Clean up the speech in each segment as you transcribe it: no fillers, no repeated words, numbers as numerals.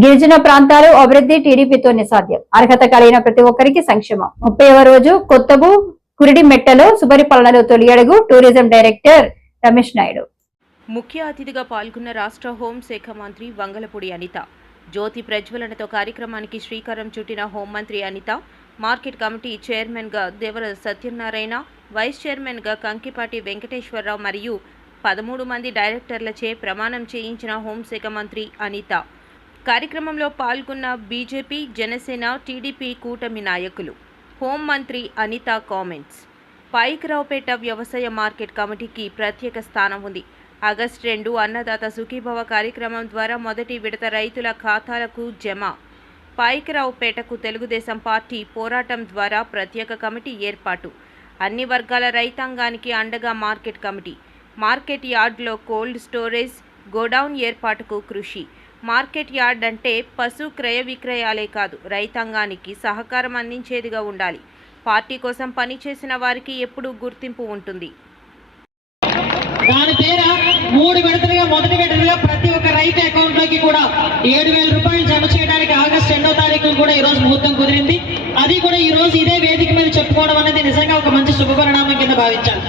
గిరిజన ప్రాంతాలు అభివృద్ధి టీడీపీతోనే సాధ్యం. అర్హత కలిగిన ప్రతి ఒక్కరికి సంక్షేమం. 30వ రోజు కొత్తబు కురిడిమెట్టలో సుపరిపాలనలో తొలి అడుగు. టూరిజం డైరెక్టర్ రమేష్ నాయుడు ముఖ్య అతిథిగా పాల్గొన్న రాష్ట్ర హోంశాఖ మంత్రి వంగలపూడి అనిత. జ్యోతి ప్రజ్వలనతో కార్యక్రమానికి శ్రీకారం చుట్టిన హోంమంత్రి అనిత మార్కెట్ కమిటీ చైర్మన్గా దేవర సత్యనారాయణ, వైస్ చైర్మన్గా కంకిపాటి వెంకటేశ్వరరావు మరియు 13 మంది డైరెక్టర్లచే ప్రమాణం చేయించిన హోంశాఖ మంత్రి అనిత. కార్యక్రమంలో పాల్గొన్న బీజేపీ, జనసేన, టీడీపీ కూటమి నాయకులు. హోంమంత్రి అనిత కామెంట్స్. పాయికరావుపేట వ్యవసాయ మార్కెట్ కమిటీకి ప్రత్యేక స్థానం ఉంది. ఆగస్టు 2 అన్నదాత సుఖీభవ కార్యక్రమం ద్వారా మొదటి విడత రైతుల ఖాతాలకు జమ. పాయికరావుపేటకు తెలుగుదేశం పార్టీ పోరాటం ద్వారా ప్రత్యేక కమిటీ ఏర్పాటు. అన్ని వర్గాల రైతాంగానికి అండగా మార్కెట్ కమిటీ. మార్కెట్ యార్డ్లో కోల్డ్ స్టోరేజ్, గోడౌన్ ఏర్పాటుకు కృషి. మార్కెట్ యార్డ్ అంటే పశు క్రయ విక్రయాలే కాదు, రైతాంగానికి సహకారం అందించేదిగా ఉండాలి. పార్టీ కోసం పనిచేసిన వారికి ఎప్పుడూ గుర్తింపు ఉంటుంది. దాని పేర 3 విడతలుగా మొదటి విడతలుగా ప్రతి ఒక్క రైతు అకౌంట్ లోకి కూడా 7,000 రూపాయలు జమ చేయడానికి ఆగస్టు 2వ తారీఖు కూడా ఈ రోజు ముహూర్తం కుదిరింది. అది కూడా ఈ రోజు ఇదే వేదిక మీద చెప్పుకోవడం అనేది నిజంగా ఒక మంచి శుభపరిణామం కింద భావించాలి.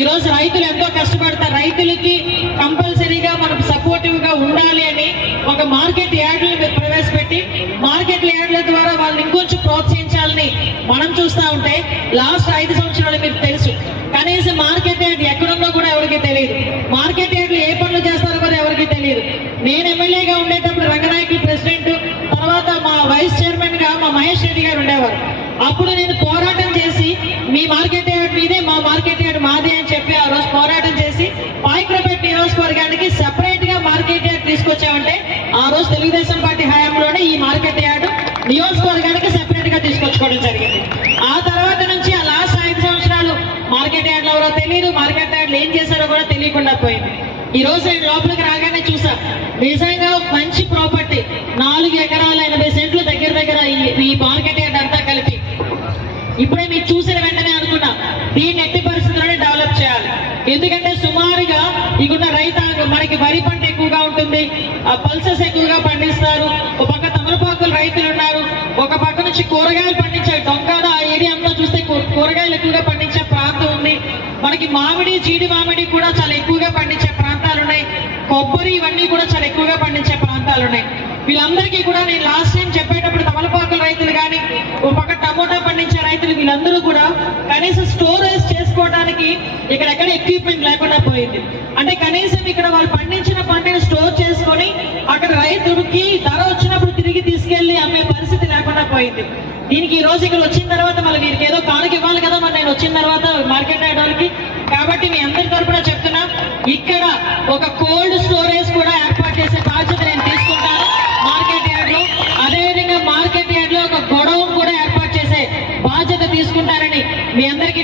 ఈ రోజు రైతులు ఎంతో కష్టపడతారు. రైతులకి కంపల్సరీగా మనం సపోర్టివ్ గా ఉండాలి అని ఒక మార్కెట్ యార్డులు ప్రవేశపెట్టి మార్కెట్ యార్డుల ద్వారా వాళ్ళని ఇంకొంచెం ప్రోత్సహించాలని మనం చూస్తూ ఉంటే లాస్ట్ 5 సంవత్సరాలు మీకు తెలుసు, కనీసం మార్కెట్ యార్డ్ ఎక్కడుందో కూడా ఎవరికి తెలియదు. మార్కెట్ యార్డ్లు ఏ పనులు చేస్తారో కూడా ఎవరికి తెలియదు. నేను ఎమ్మెల్యేగా ఉండేటప్పుడు రంగనాయకులు ప్రెసిడెంట్, తర్వాత మా వైస్ చైర్మన్ గా మా మహేష్ రెడ్డి గారు ఉండేవారు. అప్పుడు నేను పోరాటం చేసి మీ మార్కెట్ యార్డ్ మీదే, మా మార్కెట్ యార్డ్ మాదే అని చెప్పి ఆ రోజు పోరాటం చేసి పాయికరావుపేట నియోజకవర్గానికి సెపరేట్ గా మార్కెట్ యార్డ్ తీసుకొచ్చామంటే ఆ రోజు తెలుగుదేశం పార్టీ హయాంలోనే ఈ మార్కెట్ యార్డ్ నియోజకవర్గానికి సెపరేట్ గా తీసుకొచ్చుకోవడం జరిగింది. ఆ తర్వాత నుంచి ఆ లాస్ట్ 5 సంవత్సరాలు మార్కెట్ యార్డ్లు ఎవరో తెలియదు, మార్కెట్ యార్డ్లు ఏం చేశారో కూడా తెలియకుండా పోయింది. ఈ రోజు నేను లోపలికి రాగానే చూసా, నిజంగా మంచి ప్రాపర్టీ 4 ఎకరాల 80 సెంట్లు దగ్గర ఈ మార్కెట్ యార్డ్ అంతా కలిపి. ఇప్పుడే మీకు చూసిన వెంటనే అనుకున్నా దీన్ని ఎట్టి పరిస్థితుల్లోనే డెవలప్ చేయాలి. ఎందుకంటే సుమారుగా ఇకున్న రైతాంగం మనకి వరి పంట ఎక్కువగా ఉంటుంది, పల్సెస్ ఎక్కువగా పండిస్తారు, ఒక పక్క తమలపాకులు రైతులు ఉన్నారు, ఒక పక్క నుంచి కూరగాయలు పండించే దొంగద ఆ ఏరియా అంతా చూస్తే కూరగాయలు ఎక్కువగా పండించే ప్రాంతం ఉంది. మనకి మామిడి, చీడి మామిడి కూడా చాలా ఎక్కువగా పండించే ప్రాంతాలు ఉన్నాయి. కొబ్బరి ఇవన్నీ కూడా చాలా ఎక్కువగా పండించే ప్రాంతాలు ఉన్నాయి. వీళ్ళందరికీ కూడా నేను లాస్ట్ టైం చెప్పేటప్పుడు తమలపాకుల రైతులు కానీ, ఒక పక్క టమోటా పండించే రైతులు వీళ్ళందరూ కూడా కనీసం స్టోరేజ్ చేసుకోవడానికి ఇక్కడెక్కడ ఎక్విప్మెంట్ లేకుండా పోయింది. అంటే కనీసం ఇక్కడ వాళ్ళు పండించిన పంటని స్టోర్ చేసుకొని అక్కడ రైతులకి ధర వచ్చినప్పుడు తిరిగి తీసుకెళ్లి అమ్మే పరిస్థితి లేకుండా పోయింది. దీనికి ఈ రోజు ఇక్కడ వచ్చిన తర్వాత మళ్ళీ వీరికి ఏదో కానుక ఇవ్వాలి కదా మరి నేను వచ్చిన తర్వాత మార్కెట్ యార్డ్ వాళ్ళకి. కాబట్టి మీ అందరి తరఫున చెప్తున్నా, ఇక్కడ ఒక కోల్డ్ స్టోరేజ్ కూడా ఏర్పాటు చేసే బాధ్యత నేను తీసుకుంటాను మార్కెట్ యార్డ్ లో. అదేవిధంగా మార్కెట్ యార్డ్ లో ఒక గొడౌన్ కూడా ఏర్పాటు చేసే బాధ్యత తీసుకుంటారని మీ అందరికీ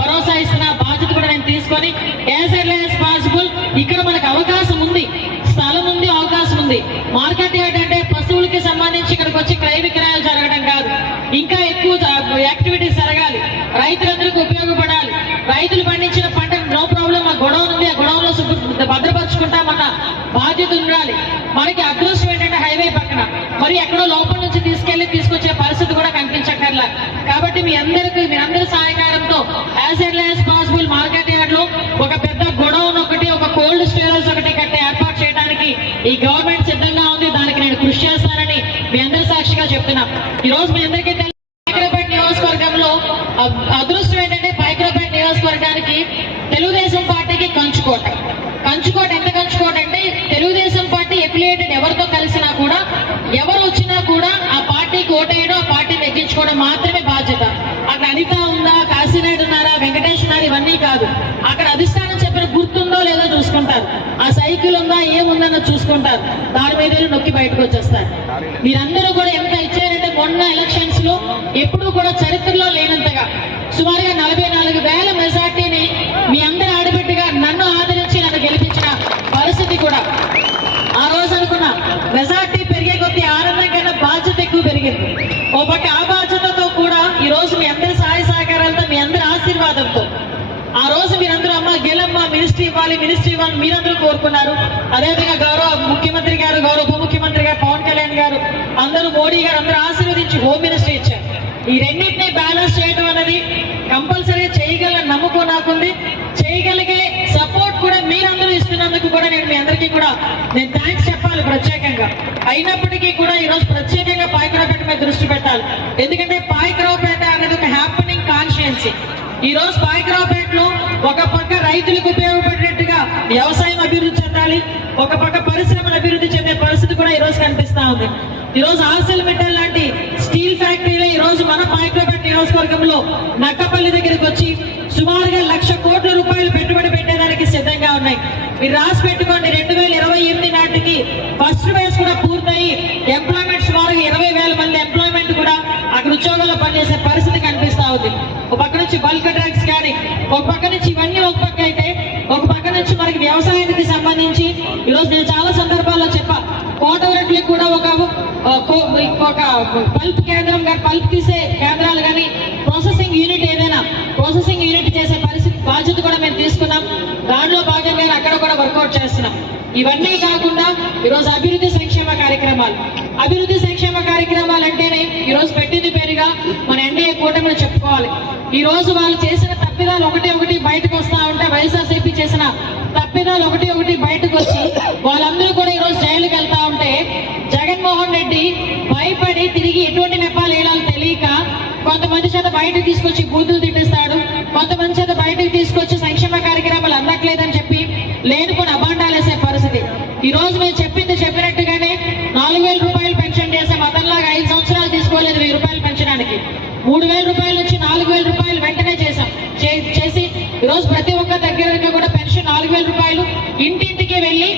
భరోసా ఇస్తున్న బాధ్యత కూడా నేను తీసుకొని యాజ్ ఎర్లీ యాజ్ పాసిబుల్ ఇక్కడ మనకు అవకాశం ఉంది, స్థలం ఉంది, అవకాశం ఉంది. మార్కెట్ యార్డ్ అంటే పశువులకి సంబంధించి ఇక్కడికి వచ్చి క్రయ విక్రయాలు జరగడం కాదు, ఇంకా ఎక్కువ యాక్టివిటీస్ జరగాలి, రైతులందరికీ ఉపయోగపడాలి. రైతులు పండించిన పంట నో ప్రాబ్లం, ఆ గొడవన్ ఉంది, ఆ గొడవలో భద్రపరుచుకుంటామన్న బాధ్యత ఉండాలి. మనకి అదృష్టం ఏంటంటే హైవే పక్కన, మరి ఎక్కడో లోపల నుంచి తీసుకొచ్చే పరిస్థితి కూడా కనిపించక్కర్లా. కాబట్టి మీ అందరి సహకారంతో as early as possible market yard లో ఒక పెద్ద గొడౌన్ ఒకటి, ఒక కోల్డ్ స్టోరేజ్ ఒకటి కట్టే ఏర్పాటు చేయడానికి ఈ గవర్నమెంట్ సిద్ధంగా ఉంది. దానికి నేను కృషి చేస్తానని మీ అందరి సాక్షిగా చెప్తున్నా. ఈ రోజు మీ అందరికీ పాయికరావుపేట నియోజకవర్గంలో అదృష్టం ఏంటంటే పాయికరావుపేట నియోజకవర్గానికి తెలుగుదేశం పార్టీకి కంచుకోట ఎంత కంచుకోట అంటే తెలుగుదేశం పార్టీ ఎఫిలియేటెడ్ ఎవరితో కలిసినా కూడా, ఎవరు వచ్చినా కూడా ఆ పార్టీకి ఓటేయడం, ఆ పార్టీని ఎక్కించుకోవడం మాత్రమే బాధ్యత. అక్కడ అనిత ఉందా, కాశీనాయుడు ఉన్నారా, వెంకటేష్ ఉన్నారు, ఇవన్నీ కాదు. అక్కడ అధిష్టానం చెప్పిన గుర్తుందో లేదో చూసుకుంటారు, ఆ సైకిల్ ఉందా ఏముందన్నో చూసుకుంటారు, దాని మీద నొక్కి బయటకు వచ్చేస్తారు. మీరందరూ కూడా ఎంత ఇచ్చారంటే మొన్న ఎలక్షన్స్ లో ఎప్పుడూ కూడా చరిత్రలో లేనంతగా సుమారుగా 44,000 మెజార్టీని మీ అందరి ఆడబిడ్డగా నన్ను ఆదరించి నన్ను గెలిపించిన పరిస్థితి కూడా. ఆ రోజు అనుకున్నా మెజార్టీ పెరిగే కొద్దీ ఆనందం కన్నా బాధ్యత ఎక్కువ పెరిగింది. ఓ పక్క ఆ బాధ్యతతో కూడా ఈ రోజు మీ అందరి సహాయ సహకారాలతో, మీ అందరి ఆశీర్వాదంతో ఆ రోజు మీరందరూ అమ్మ గెలమ్మ మినిస్ట్రీ ఇవ్వాలి మీరందరూ కోరుకున్నారు. అదేవిధంగా గౌరవ ముఖ్యమంత్రి గారు, గౌరవ ఉప ముఖ్యమంత్రి గారు, పవన్ కళ్యాణ్ గారు, అందరూ మోడీ గారు అందరూ ఆశీర్వదించి హోమ్ మినిస్ట్రీ ఇచ్చారు. ఈ రెండింటినీ బ్యాలెన్స్ చేయడం అనేది కంపల్సరీగా చేయగల నమ్మకం నాకుంది. చేయగలిగే సపోర్ట్ కూడా మీరందరూ ఇస్తున్నందుకు కూడా నేను మీ అందరికీ కూడా నేను థ్యాంక్స్ చెప్పాలి ప్రత్యేకంగా. అయినప్పటికీ కూడా ఈరోజు ప్రత్యేకంగా పాయకరావుపేట మీద దృష్టి పెట్టాలి. ఎందుకంటే పాయకరావుపేట అనేది ఒక హ్యాపెనింగ్ కాన్స్టిట్యుయెన్సీ. ఈ రోజు పాయకరావుపేటలో ఒక పక్క రైతులకు ఉపయోగపడేట్టుగా వ్యవసాయం అభివృద్ధి చెందాలి, ఒక పక్క పరిశ్రమలు అభివృద్ధి చెందే పరిస్థితి కూడా ఈ రోజు కనిపిస్తా ఉంది. ఈ రోజు ఆర్సెల్మెటల్ లాంటి స్టీల్ ఫ్యాక్టరీలో ఈ రోజు మన పాయకరావుపేట నియోజకవర్గంలో నక్కపల్లి దగ్గరికి వచ్చి సుమారుగా 1,00,000 కోట్ల రూపాయలు పెట్టుబడి పెట్టేదానికి సిద్ధంగా ఉన్నాయి. మీరు రాసి పెట్టుకోండి, 2028 నాటికి ఫస్ట్ ఫేజ్ కూడా పూర్తయి ఎంప్లాయ్మెంట్ సుమారుగా 20,000 మంది ఎంప్లాయ్మెంట్ కూడా అక్కడ ఉద్యోగాల్లో పనిచేసే పరిస్థితి కనిపిస్తా ఉంది. ఒక పక్క నుంచి బల్క్ డ్రగ్స్ కానీ, ఒక పక్క నుంచి ఇవన్నీ ఒక పక్క అయితే, ఒక పక్క నుంచి మనకి వ్యవసాయానికి సంబంధించి ఈరోజు నేను చాలా సందర్భాల్లో చెప్పా, కోటవరట్లకు కూడా ఒక పల్ప్ కేంద్రం కానీ, పల్ప్ తీసే కేంద్రాలు కానీ, ప్రాసెసింగ్ యూనిట్ ఏదైనా ప్రాసెసింగ్ యూనిట్ చేసే పరిస్థితి బాధ్యత కూడా మేము తీసుకున్నాం. దానిలో భాగంగా అక్కడ కూడా వర్కౌట్ చేస్తున్నాం. ఇవన్నీ కాకుండా ఈరోజు అభివృద్ధి సంక్షేమ కార్యక్రమాలు అంటేనే ఈరోజు పెట్టింది పేరుగా మన ఎన్డీఏ కూటమిని చెప్పుకోవాలి. ఈ రోజు వాళ్ళు చేసిన తప్పిదాలు ఒకటి బయటకు వస్తా ఉంటే, వైఎస్ఆర్సీపీ చేసిన తప్పిదాలు ఒకటి బయటకు వచ్చి వాళ్ళందరూ కూడా ఈరోజు జైలుకి వెళ్తా ఉంటే, జగన్మోహన్ రెడ్డి భయపడి తిరిగి ఎటువంటి నెప్పాలు వేయాలో తెలియక కొంతమంది చేత బయటకు తీసుకొచ్చి బూతులు తిట్టిస్తాడు, కొంతమంది చేత బయటకు తీసుకొచ్చి సంక్షేమ కార్యక్రమాలు అందట్లేదని చెప్పి లేనుకొని అబాండాలు వేసే పరిస్థితి. ఈ రోజు మేము చెప్పినట్టుగానే 4,000 రూపాయలు పెన్షన్ చేసాం. అతనిలాగా 5 సంవత్సరాలు తీసుకోలేదు 1,000 రూపాయలు పెంచడానికి. 3,000 రూపాయల నుంచి 4,000 రూపాయలు వెంటనే చేసి ఈరోజు ప్రతి ఒక్క దగ్గర కూడా పెన్షన్ 4,000 రూపాయలు ఇంటింటికి వెళ్ళి